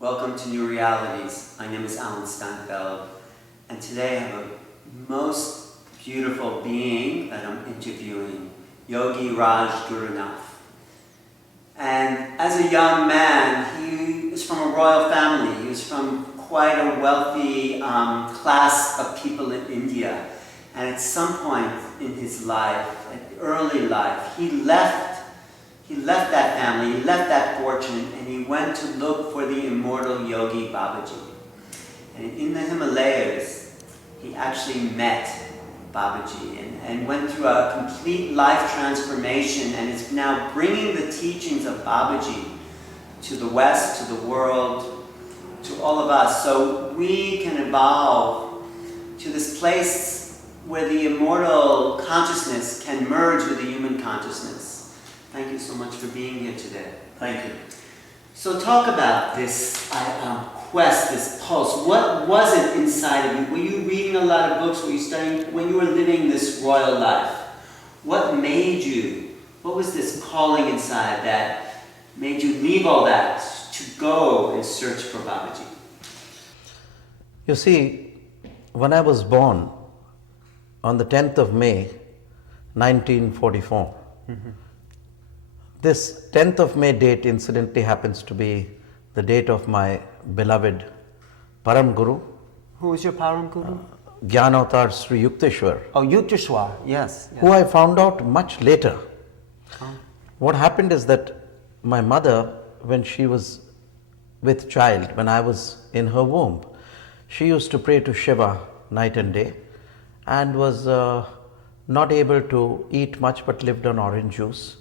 Welcome to New Realities. My name is Alan Steinfeld, and today I have a most beautiful being that I'm interviewing, Yogi Raj Gurunath. And as a young man, he was from a royal family. He was from quite a wealthy class of people in India. And at some point in his life, early life, he left that family, he left that fortune, and he went to look for the immortal yogi Babaji. And in the Himalayas, he actually met Babaji and went through a complete life transformation and is now bringing the teachings of Babaji to the West, to the world, to all of us, so we can evolve to this place where the immortal consciousness can merge with the human consciousness. Thank you so much for being here today. Thank you. So talk about this quest, this pulse. What was it inside of you? Were you reading a lot of books? Were you studying? When you were living this royal life, what made you? What was this calling inside that made you leave all that to go and search for Babaji? You see, when I was born on the 10th of May, 1944, this 10th of May date incidentally happens to be the date of my beloved Param Guru. Who was your Param Guru? Jnanavatar Sri Yukteswar. Oh, Yukteswar, yes. Who I found out much later. Oh. What happened is that my mother, when she was with child, when I was in her womb, she used to pray to Shiva night and day and was not able to eat much but lived on orange juice.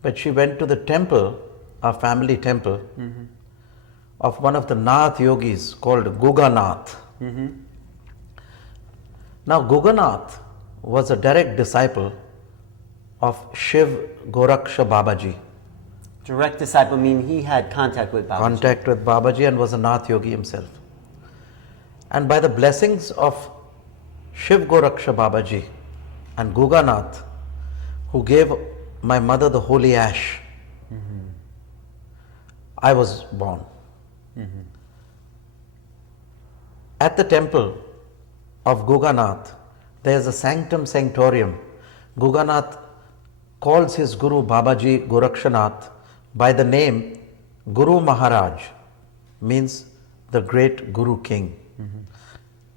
But she went to the temple, our family temple, of one of the Nath yogis called Gurunath. Now Gurunath was a direct disciple of Shiv Goraksha Babaji. Direct disciple meaning he had contact with Babaji. Contact with Babaji and was a Nath yogi himself. And by the blessings of Shiv Goraksha Babaji and Gurunath, who gave my mother the holy ash, I was born. At the temple of Gurunath, there is a sanctum sanctorium. Gurunath calls his Guru Babaji Gorakshanath by the name Guru Maharaj, means the great Guru King,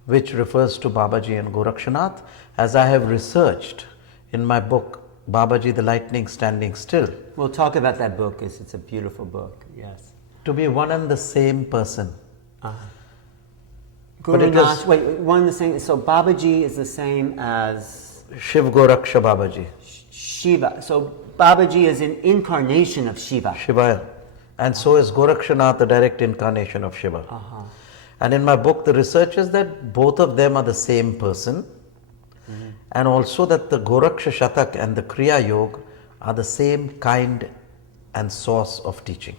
which refers to Babaji and Gorakshanath, as I have researched in my book Babaji the Lightning Standing Still. We'll talk about that book. It's a beautiful book, yes. To be one and the same person. Gurunath, wait, one and the same. So Babaji is the same as Shiv Goraksha Babaji. Shiva. So Babaji is an incarnation of Shiva. Shiva. And so is Gorakshanath, the direct incarnation of Shiva. And in my book, the research is that both of them are the same person. And also that the Goraksha Shatak and the Kriya Yoga are the same kind and source of teaching.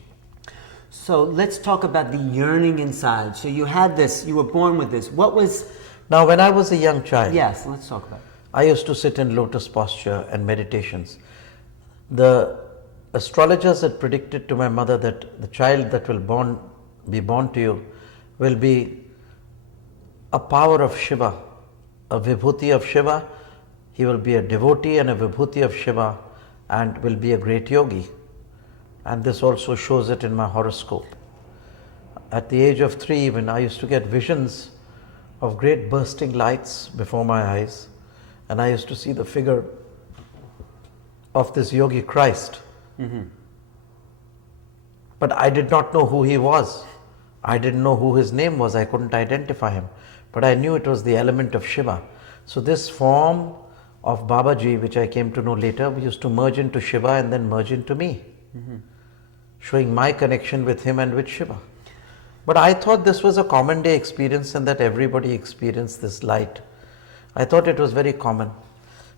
So let's talk about the yearning inside. So you had this, you were born with this. What was... Now when I was a young child... Yes, let's talk about it. I used to sit in lotus posture and meditations. The astrologers had predicted to my mother that the child that will be born to you will be a power of Shiva, a vibhuti of Shiva. He will be a devotee and a vibhuti of Shiva and will be a great yogi. And this also shows it in my horoscope. At the age of 3 even, I used to get visions of great bursting lights before my eyes, and I used to see the figure of this yogi Christ. But I did not know who he was. I didn't know who his name was. I couldn't identify him. But I knew it was the element of Shiva. So this form of Babaji, which I came to know later, we used to merge into Shiva and then merge into me, showing my connection with him and with Shiva. But I thought this was a common day experience and that everybody experienced this light. I thought it was very common.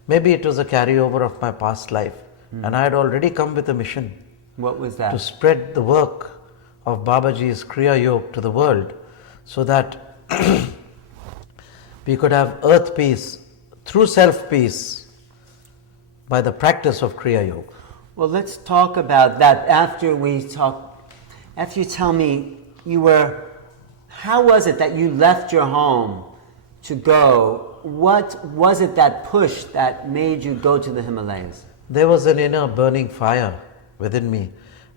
Maybe it was a carryover of my past life. And I had already come with a mission. What was that? To spread the work of Babaji's Kriya Yoga to the world so that we could have earth peace through self-peace by the practice of Kriya Yoga. Well, let's talk about that after you tell me how was it that you left your home to go? What was it that push that made you go to the Himalayas? There was an inner burning fire within me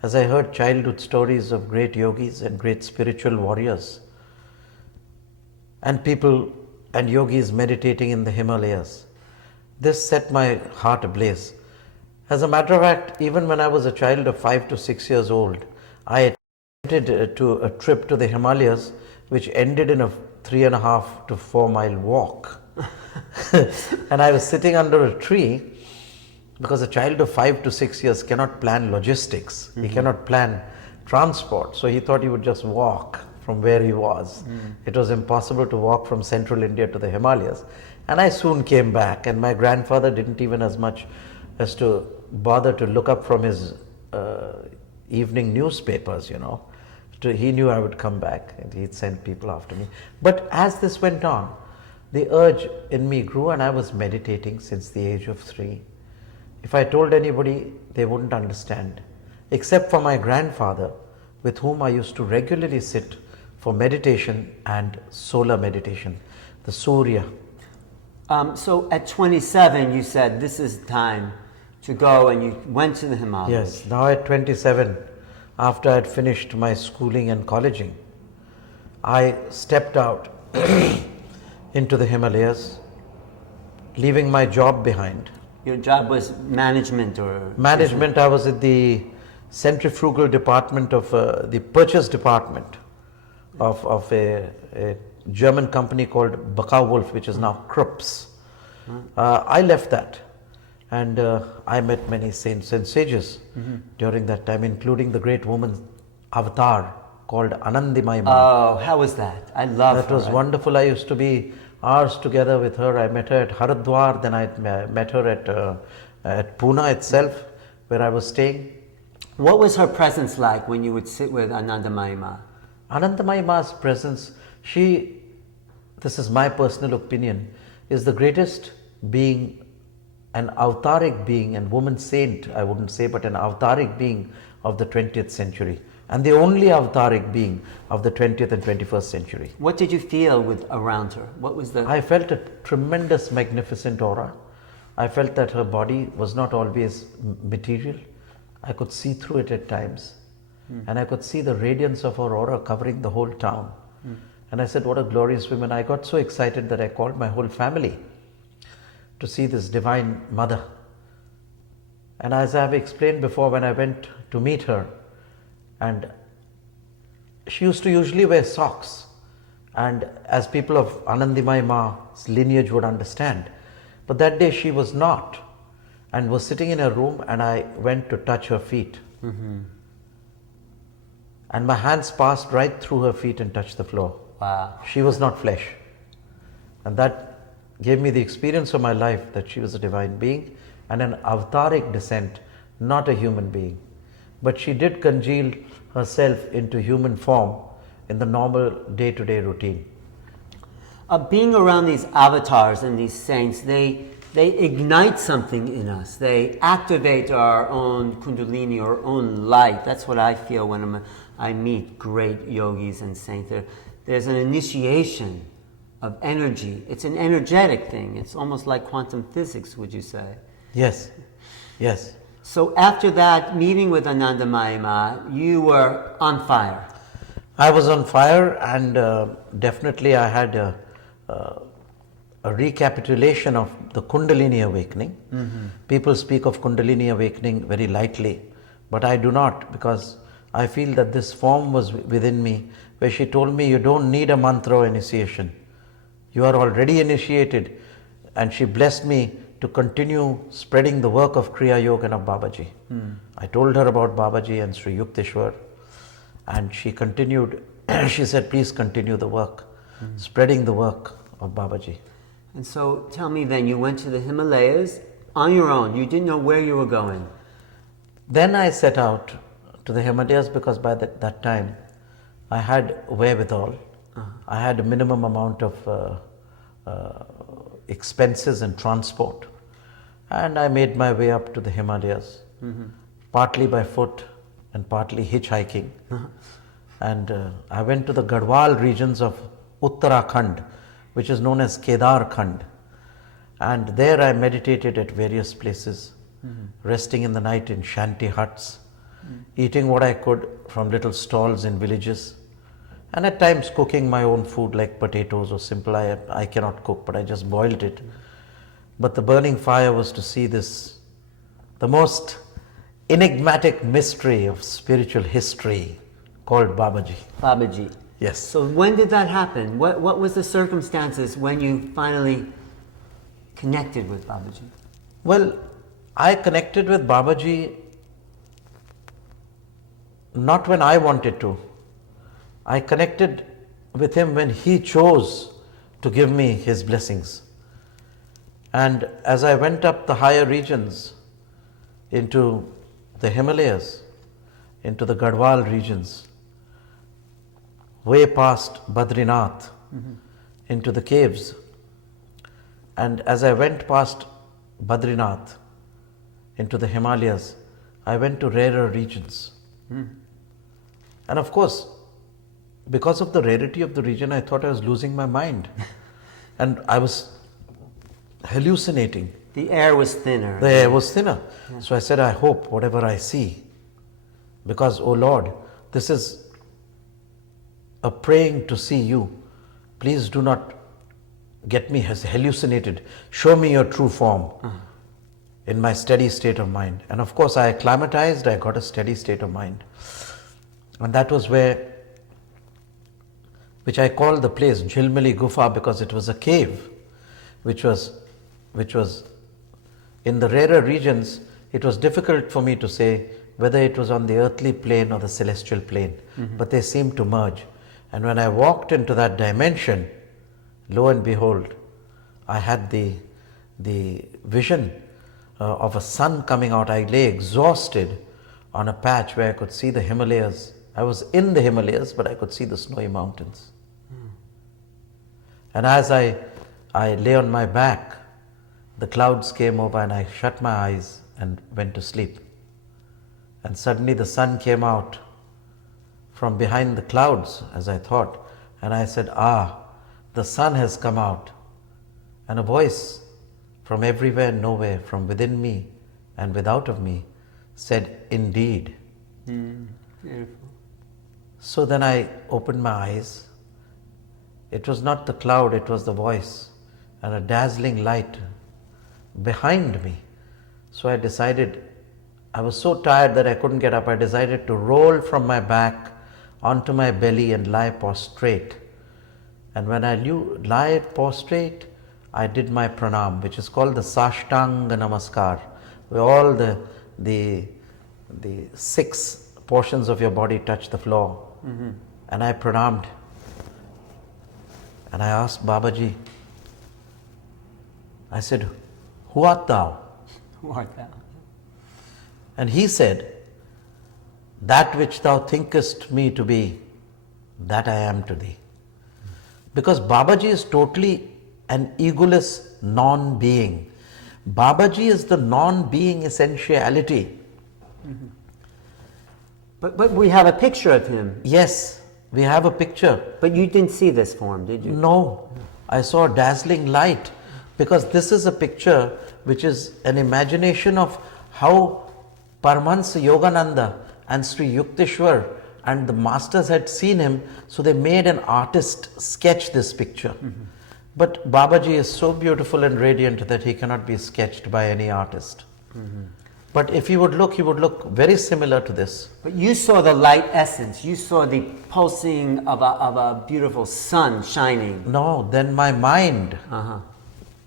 as I heard childhood stories of great yogis and great spiritual warriors and people and yogis meditating in the Himalayas. This set my heart ablaze. As a matter of fact, even when I was a child of 5 to 6 years old, I attended to a trip to the Himalayas which ended in a 3.5 to 4 mile walk. And I was sitting under a tree because a child of 5 to 6 years cannot plan logistics. He cannot plan transport. So he thought he would just walk from where he was. It was impossible to walk from central India to the Himalayas. And I soon came back, and my grandfather didn't even as much as to bother to look up from his evening newspapers, He knew I would come back, and he'd send people after me. But as this went on, the urge in me grew, and I was meditating since the age of 3. If I told anybody, they wouldn't understand, except for my grandfather, with whom I used to regularly sit for meditation and solar meditation, the Surya. So at 27, you said, this is time to go, and you went to the Himalayas. Yes, now at 27, after I had finished my schooling and colleging, I stepped out into the Himalayas, leaving my job behind. Your job was management or? Management, I was at the centrifugal department of the purchase department of a German company called Bacau-Wolf, which is now Krupp's. I left that, and I met many saints and sages during that time, including the great woman avatar called Anandamayi Ma. Oh, how was that? I love That was wonderful. I used to be hours together with her. I met her at Haridwar, then I met her at Pune itself, where I was staying. What was her presence like when you would sit with Anandamayi Ma? Anandamayi Ma's presence, this is my personal opinion, is the greatest being, an avataric being and woman saint, I wouldn't say, but an avataric being of the 20th century, and the only avataric being of the 20th and 21st century. What did you feel around her? What was the... I felt a tremendous, magnificent aura. I felt that her body was not always material. I could see through it at times. And I could see the radiance of her aura covering the whole town. And I said, what a glorious woman. I got so excited that I called my whole family to see this divine mother. And as I have explained before, when I went to meet her, and she used to usually wear socks, and as people of Anandamayi Ma's lineage would understand, but that day she was not, and was sitting in her room, and I went to touch her feet. And my hands passed right through her feet and touched the floor. Wow. She was not flesh. And that gave me the experience of my life that she was a divine being and an avataric descent, not a human being. But she did congeal herself into human form in the normal day-to-day routine. Being around these avatars and these saints, they ignite something in us. They activate our own kundalini, our own light. That's what I feel when I meet great yogis and saints. There's an initiation of energy. It's an energetic thing. It's almost like quantum physics, would you say? Yes, yes. So after that meeting with Anandamayi Ma, you were on fire. I was on fire, and definitely I had a recapitulation of the Kundalini awakening. People speak of Kundalini awakening very lightly, but I do not, because I feel that this form was within me, where she told me, you don't need a mantra or initiation. You are already initiated, and she blessed me to continue spreading the work of Kriya Yoga and of Babaji. I told her about Babaji and Sri Yukteswar, and she continued. She said, please continue the work, spreading the work of Babaji. And so tell me then, you went to the Himalayas on your own. You didn't know where you were going. Then I set out to the Himalayas because by that time I had wherewithal. I had a minimum amount of expenses and transport, and I made my way up to the Himalayas, partly by foot and partly hitchhiking. And I went to the Garhwal regions of Uttarakhand, which is known as Kedarkhand. And there I meditated at various places, resting in the night in shanty huts, eating what I could from little stalls in villages, and at times cooking my own food like potatoes or simple. I cannot cook, but I just boiled it. But the burning fire was to see this, the most enigmatic mystery of spiritual history called Babaji. Babaji. Yes. So when did that happen? What was the circumstances when you finally connected with Babaji? Well, I connected with Babaji not when I wanted to. I connected with him when he chose to give me his blessings. And as I went up the higher regions into the Himalayas, into the Garhwal regions, way past Badrinath, into the caves, and as I went past Badrinath into the Himalayas, I went to rarer regions. And of course, because of the rarity of the region, I thought I was losing my mind. And I was hallucinating. The air was thinner. The air was thinner. Yeah. So I said, I hope whatever I see, because, oh Lord, this is a praying to see you. Please do not get me hallucinated. Show me your true form in my steady state of mind. And of course, I acclimatized, I got a steady state of mind. And that was which I called the place Jhilmili Gufa, because it was a cave, which was in the rarer regions. It was difficult for me to say whether it was on the earthly plane or the celestial plane, but they seemed to merge. And when I walked into that dimension, lo and behold, I had the vision of a sun coming out. I lay exhausted on a patch where I could see the Himalayas. I was in the Himalayas, but I could see the snowy mountains. And as I lay on my back, the clouds came over and I shut my eyes and went to sleep. And suddenly the sun came out from behind the clouds, as I thought, and I said, the sun has come out. And a voice from everywhere, nowhere, from within me and without of me said, indeed. Beautiful. So then I opened my eyes. It was not the cloud, it was the voice, and a dazzling light behind me. So I decided, I was so tired that I couldn't get up. I decided to roll from my back onto my belly and lie prostrate. And when I lie prostrate, I did my pranam, which is called the Sashtanga Namaskar, where all the 6 portions of your body touch the floor. And I pranamed. And I asked Babaji, I said, who art thou? Who art thou? And he said, that which thou thinkest me to be, that I am to thee. Because Babaji is totally an egoless non-being. Babaji is the non-being essentiality. But we have a picture of him. Yes, we have a picture. But you didn't see this form, did you? No, I saw a dazzling light, because this is a picture which is an imagination of how Paramahansa Yogananda and Sri Yukteswar and the masters had seen him, so they made an artist sketch this picture. But Babaji is so beautiful and radiant that he cannot be sketched by any artist. But if he would look very similar to this. But you saw the light essence. You saw the pulsing of a beautiful sun shining. No, then my mind.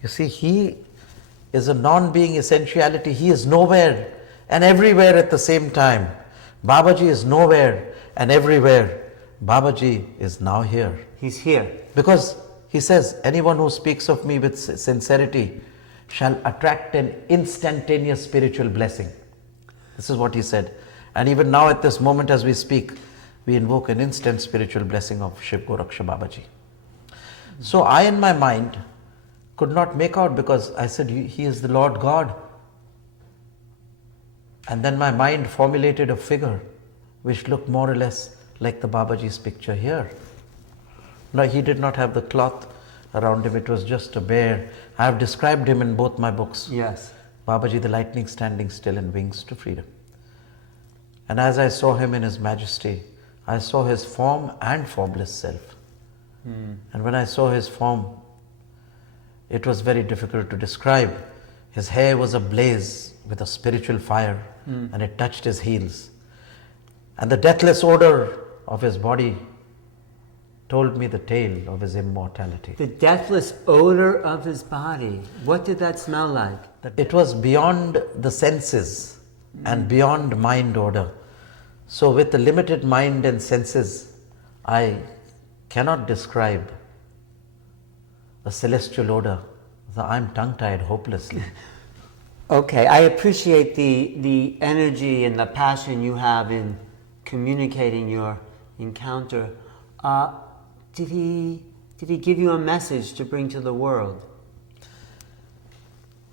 You see, he is a non-being essentiality. He is nowhere and everywhere at the same time. Babaji is nowhere and everywhere. Babaji is now here. He's here. Because he says, anyone who speaks of me with sincerity shall attract an instantaneous spiritual blessing. This is what he said. And even now at this moment as we speak, we invoke an instant spiritual blessing of Shiv Goraksha Babaji. So I in my mind could not make out, because I said, he is the Lord God. And then my mind formulated a figure which looked more or less like the Babaji's picture here. No, he did not have the cloth around him, it was just a bear. I have described him in both my books. Yes. Babaji, the lightning standing still in wings to freedom. And as I saw him in his majesty, I saw his form and formless self. And when I saw his form, it was very difficult to describe. His hair was ablaze with a spiritual fire, and it touched his heels. And the deathless odor of his body told me the tale of his immortality. The deathless odor of his body. What did that smell like? It was beyond the senses and beyond mind order. So with the limited mind and senses, I cannot describe a celestial odor. So I'm tongue-tied hopelessly. Okay, I appreciate the energy and the passion you have in communicating your encounter. Did he give you a message to bring to the world?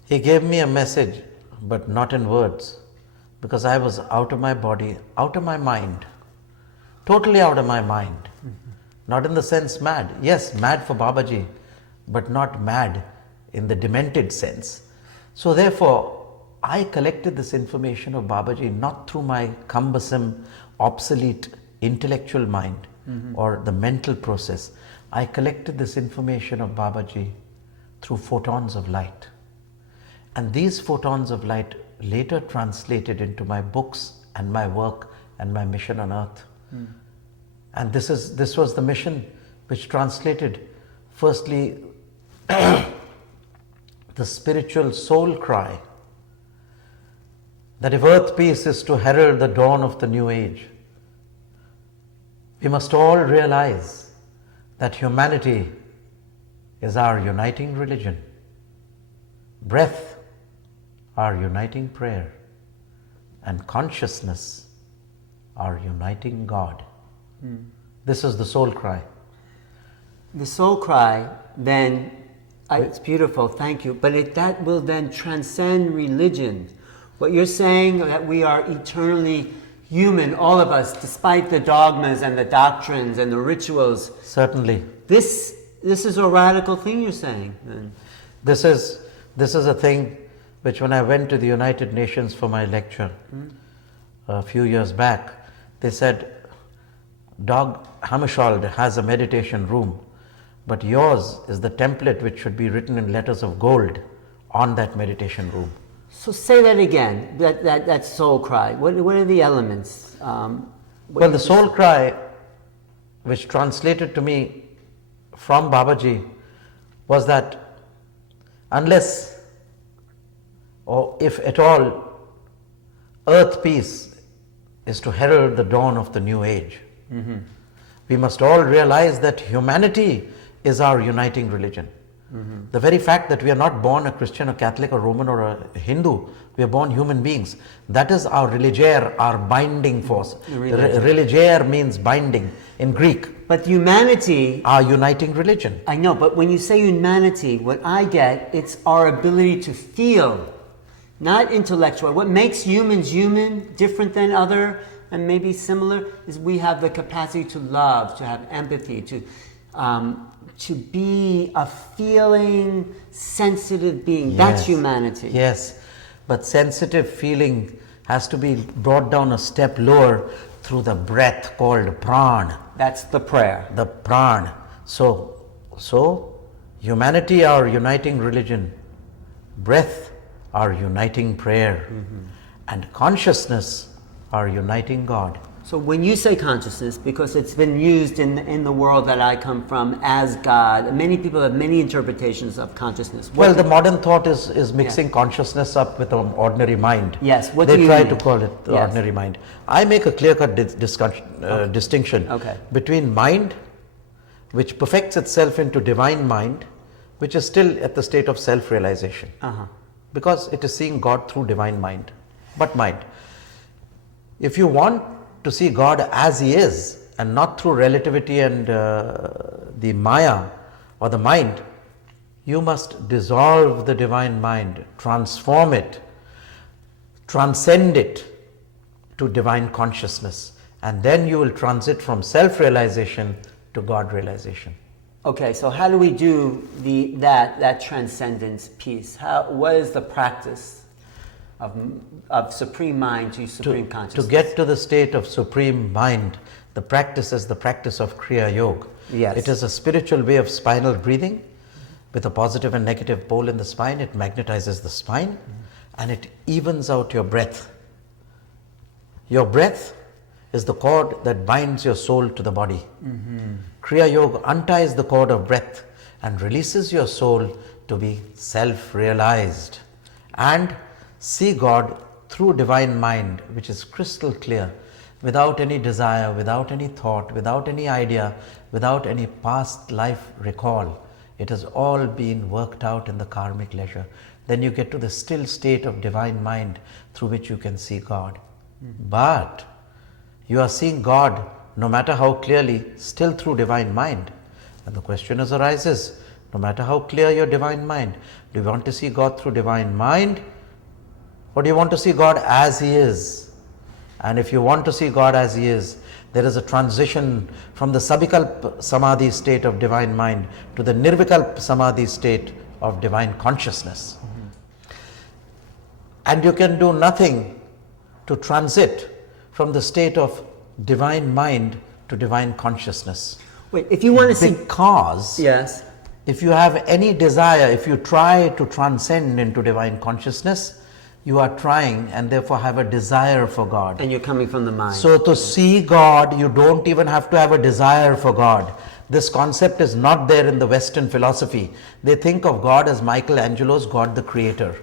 He gave me a message, but not in words, because I was out of my body, out of my mind, totally out of my mind. Not in the sense mad. Yes, mad for Babaji, but not mad in the demented sense. So therefore, I collected this information of Babaji not through my cumbersome, obsolete intellectual mind or the mental process. I collected this information of Babaji through photons of light. And these photons of light later translated into my books and my work and my mission on earth. And this was the mission which translated firstly the spiritual soul cry that if earth peace is to herald the dawn of the new age, we must all realize that humanity is our uniting religion, breath our uniting prayer, and consciousness our uniting God. This is the soul cry. The soul cry, then, it's beautiful, thank you, but that will then transcend religion. What you're saying, that we are eternally human, all of us, despite the dogmas and the doctrines and the rituals. Certainly. This is a radical thing you're saying, then. This is a thing which when I went to the United Nations for my lecture a few years back, they said, Dag Hammarskjöld has a meditation room, but yours is the template which should be written in letters of gold on that meditation room. So say that again, that soul cry. What are the elements? Well, the soul cry, which translated to me from Babaji, was that unless, or if at all, earth peace is to herald the dawn of the new age, we must all realize that humanity is our uniting religion. The very fact that we are not born a Christian, a Catholic, a Roman, or a Hindu, we are born human beings. That is our religare, our binding force. Religare means binding in Greek. But humanity, our uniting religion. I know, but when you say humanity, what I get, it's our ability to feel, not intellectual. What makes humans human, different than other, and maybe similar, is we have the capacity to love, to have empathy, to be a feeling, sensitive being. Yes. That's humanity. Yes, but sensitive feeling has to be brought down a step lower through the breath called pran. That's the prayer. The pran. So humanity, our uniting religion, breath, our uniting prayer, and consciousness, our uniting God. So when you say consciousness, because it's been used in the world that I come from as God, many people have many interpretations of consciousness. Well, the modern thought is mixing consciousness up with an ordinary mind. Yes, what they do you try mean? to call it the ordinary mind. I make a clear-cut distinction between mind, which perfects itself into divine mind, which is still at the state of self-realization, because it is seeing God through divine mind, but mind. If you want to see God as He is and not through relativity and the Maya or the mind, you must dissolve the divine mind, transform it, transcend it to divine consciousness, And then you will transit from self-realization to God realization. Okay, so how do we do that transcendence piece? What is the practice of supreme mind to supreme consciousness? To get to the state of supreme mind, the practice is the practice of Kriya Yoga. Yes. It is a spiritual way of spinal breathing with a positive and negative pole in the spine. It magnetizes the spine and it evens out your breath. Your breath is the cord that binds your soul to the body. Kriya Yoga unties the cord of breath and releases your soul to be self-realized and see God through divine mind, which is crystal clear, without any desire, without any thought, without any idea, without any past life recall. It has all been worked out in the karmic leisure. Then you get to the still state of divine mind through which you can see God. But you are seeing God, no matter how clearly, still through divine mind. And the question arises, no matter how clear your divine mind, do you want to see God through divine mind, or do you want to see God as He is? And if you want to see God as He is, there is a transition from the Sabikalp Samadhi state of divine mind to the Nirvikalp Samadhi state of divine consciousness. And you can do nothing to transit from the state of divine mind to divine consciousness. Wait, if you want to see... Because Yes. if you have any desire, if you try to transcend into divine consciousness, you are trying and therefore have a desire for God. And you're coming from the mind. So to see God, you don't even have to have a desire for God. This concept is not there in the Western philosophy. They think of God as Michelangelo's God the Creator.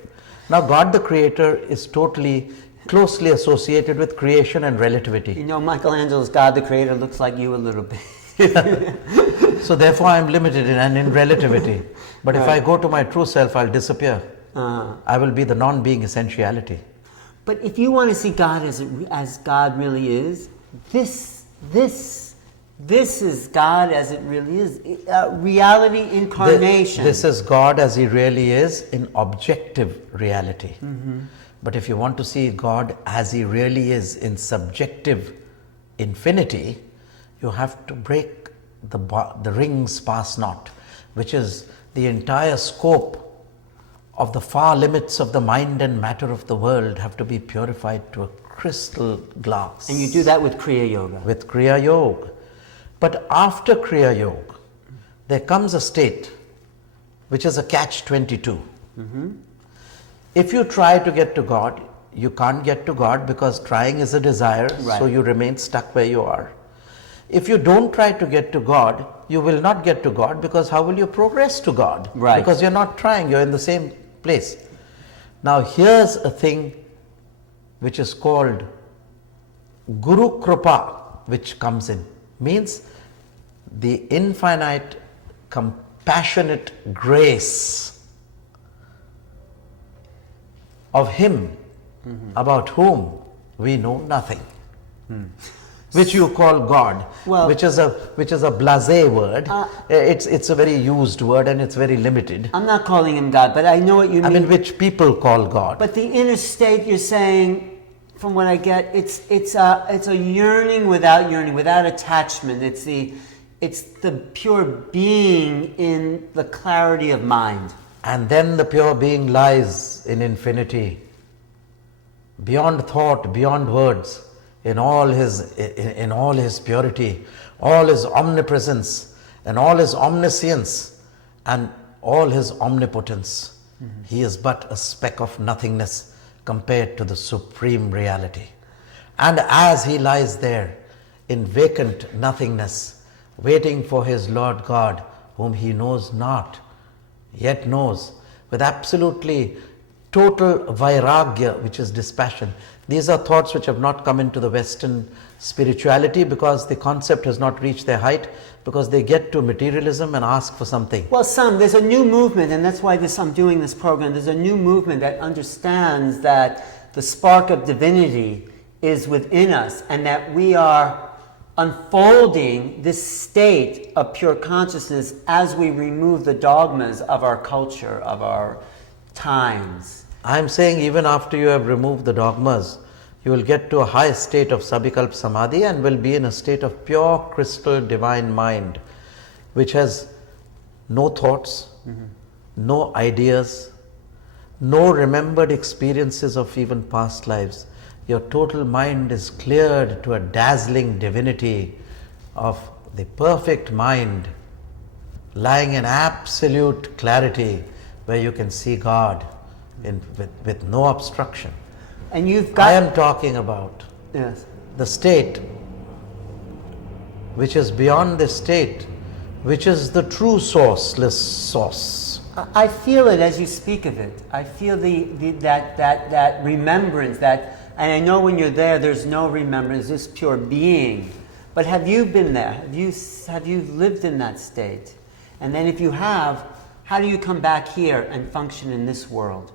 Now God the Creator is totally closely associated with creation and relativity. You know, Michelangelo's God the Creator looks like you a little bit. So therefore I am limited in relativity. But if I go to my true self, I'll disappear. I will be the non-being essentiality. But if you want to see God as God really is, this is God as it really is. Reality incarnation. This is God as He really is in objective reality. But if you want to see God as He really is in subjective infinity, you have to break the rings pass not, which is the entire scope of the far limits of the mind and matter of the world have to be purified to a crystal glass. And you do that with Kriya Yoga. With Kriya Yoga. But after Kriya Yoga, there comes a state which is a catch-22. If you try to get to God, you can't get to God because trying is a desire, so you remain stuck where you are. If you don't try to get to God, you will not get to God because how will you progress to God? Because you're not trying, you're in the same place. Now here's a thing which is called Guru Krupa, which comes in. Means the infinite compassionate grace of Him about whom we know nothing. Which you call God, which is a blasé word. It's a very used word and it's very limited. I'm not calling Him God, but I know what you mean. I mean, which people call God. But the inner state, you're saying, from what I get, it's a yearning, without attachment. It's the pure being in the clarity of mind. And then the pure being lies in infinity, beyond thought, beyond words. In all his purity, all his omnipresence, and all his omniscience, and all his omnipotence. He is but a speck of nothingness compared to the supreme reality. And as he lies there in vacant nothingness, waiting for his Lord God, whom he knows not, yet knows, with absolutely total vairagya, which is dispassion. These are thoughts which have not come into the Western spirituality because the concept has not reached their height, because they get to materialism and ask for something. Well, there's a new movement, and that's why I'm doing this program. There's a new movement that understands that the spark of divinity is within us and that we are unfolding this state of pure consciousness as we remove the dogmas of our culture, of our times. I am saying even after you have removed the dogmas, you will get to a high state of Sabikalpa Samadhi and will be in a state of pure crystal divine mind, which has no thoughts, no ideas, no remembered experiences of even past lives. Your total mind is cleared to a dazzling divinity of the perfect mind, lying in absolute clarity, where you can see God with no obstruction. And you've got... I am talking about Yes. the state which is beyond this state, which is the true sourceless source. I feel it as you speak of it. I feel that remembrance, and I know when you're there, there's no remembrance, just pure being. But have you been there? Have you lived in that state? And then if you have, how do you come back here and function in this world?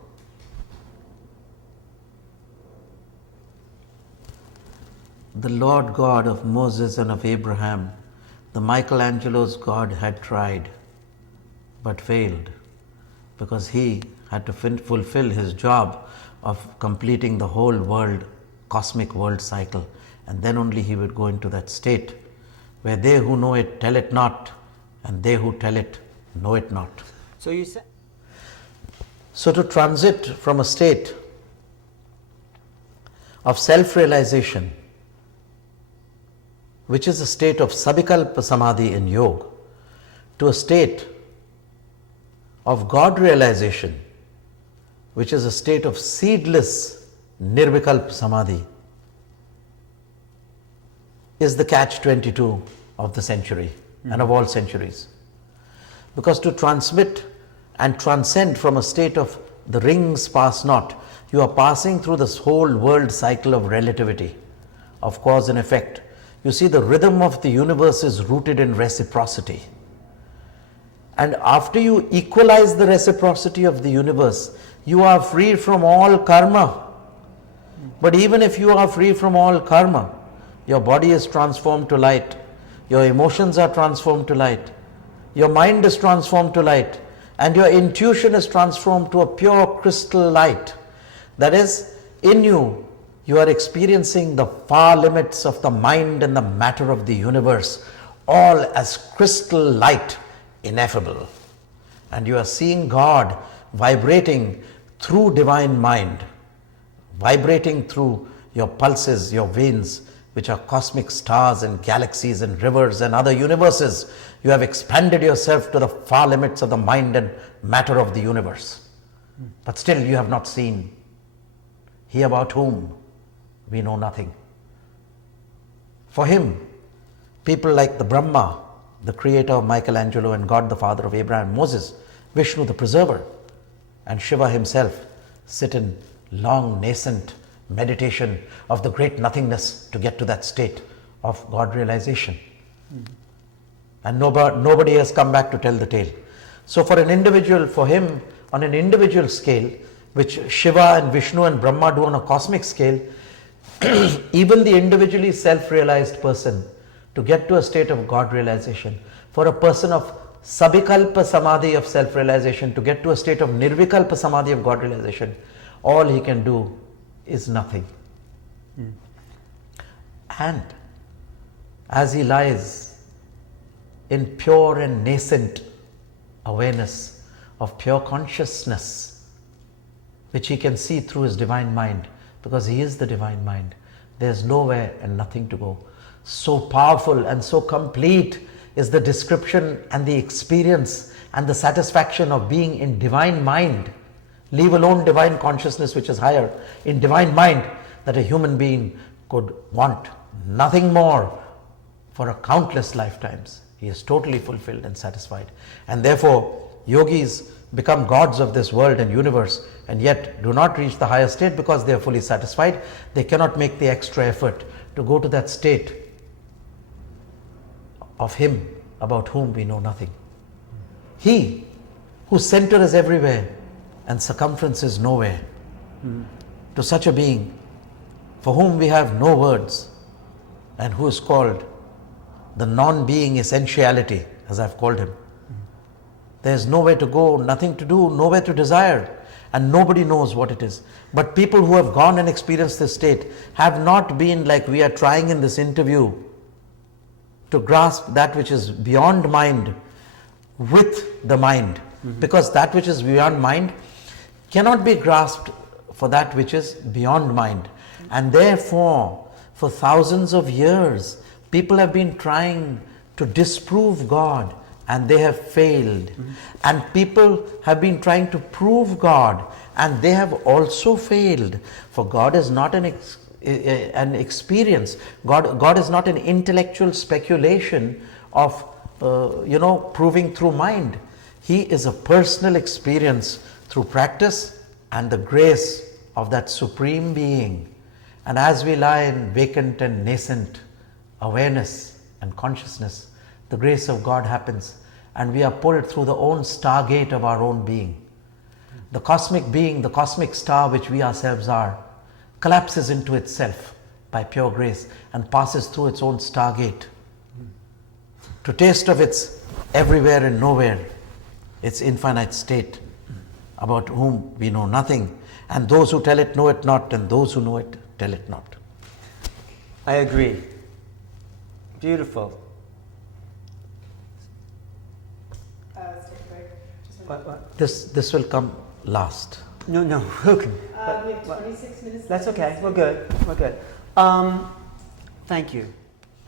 The Lord God of Moses and of Abraham, the Michelangelo's God, had tried but failed, because he had to fulfill his job of completing the whole world, cosmic world cycle, and then only he would go into that state where they who know it tell it not, and they who tell it know it not. So you said... So to transit from a state of self-realization, which is a state of Sabikalpa Samadhi in Yoga, to a state of God realization, which is a state of seedless Nirvikalpa Samadhi, is the catch-22 of the century and of all centuries. Because to transmit and transcend from a state of the rings pass not, you are passing through this whole world cycle of relativity, of cause and effect. You see, the rhythm of the universe is rooted in reciprocity. And after you equalize the reciprocity of the universe, you are free from all karma. But even if you are free from all karma, your body is transformed to light, your emotions are transformed to light, your mind is transformed to light, and your intuition is transformed to a pure crystal light. That is, in you, you are experiencing the far limits of the mind and the matter of the universe, all as crystal light, ineffable. And you are seeing God vibrating through divine mind, vibrating through your pulses, your veins, which are cosmic stars and galaxies and rivers and other universes. You have expanded yourself to the far limits of the mind and matter of the universe. But still you have not seen he about whom we know nothing. For him, people like the Brahma, the creator of Michelangelo, and God the father of Abraham, Moses, Vishnu the preserver, and Shiva himself sit in long nascent meditation of the great nothingness to get to that state of God realization. And nobody has come back to tell the tale. So for an individual, for him, on an individual scale, which Shiva and Vishnu and Brahma do on a cosmic scale, even the individually self-realized person, to get to a state of God realization, for a person of Sabikalpa Samadhi of self-realization to get to a state of Nirvikalpa Samadhi of God realization, all he can do is nothing. And as he lies in pure and nascent awareness of pure consciousness, which he can see through his divine mind, because he is the divine mind, there's nowhere and nothing to go. So powerful and so complete is the description and the experience and the satisfaction of being in divine mind, leave alone divine consciousness which is higher, in divine mind, that a human being could want nothing more for a countless lifetimes. He is totally fulfilled and satisfied. And therefore, yogis become gods of this world and universe, and yet do not reach the higher state because they are fully satisfied. They cannot make the extra effort to go to that state of him about whom we know nothing. He whose center is everywhere and circumference is nowhere. To such a being for whom we have no words, and who is called the non-being essentiality, as I've called him. There is nowhere to go, nothing to do, nowhere to desire. and nobody knows what it is. But people who have gone and experienced this state have not been like we are trying in this interview to grasp that which is beyond mind with the mind. Because that which is beyond mind cannot be grasped for that which is beyond mind. And therefore, for thousands of years, people have been trying to disprove God, and they have failed. And people have been trying to prove God, and they have also failed. For God is not an experience. God is not an intellectual speculation of proving through mind. He is a personal experience through practice and the grace of that Supreme Being. And as we lie in vacant and nascent awareness and consciousness, the grace of God happens, and we are pulled through the own stargate of our own being. The cosmic being, the cosmic star which we ourselves are, collapses into itself by pure grace and passes through its own stargate to taste of its everywhere and nowhere, its infinite state, about whom we know nothing, and those who tell it know it not, and those who know it tell it not. I agree. Beautiful. This will come last. No, we have 26 minutes. That's okay. We're good. Thank you.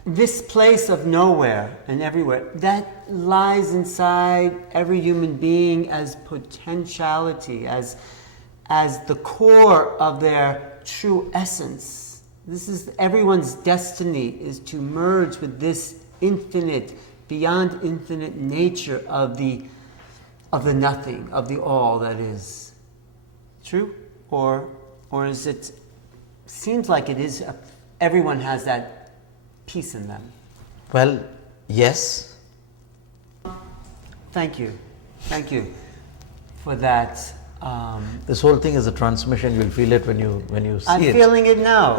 This place of nowhere and everywhere, that lies inside every human being as potentiality, as the core of their true essence. This is everyone's destiny, is to merge with this infinite, beyond infinite nature of the nothing, of the all that is. True? Or is it, seems like it is, everyone has that peace in them. Well, yes. Thank you for that. This whole thing is a transmission. You'll feel it when you see I'm it. feeling it now.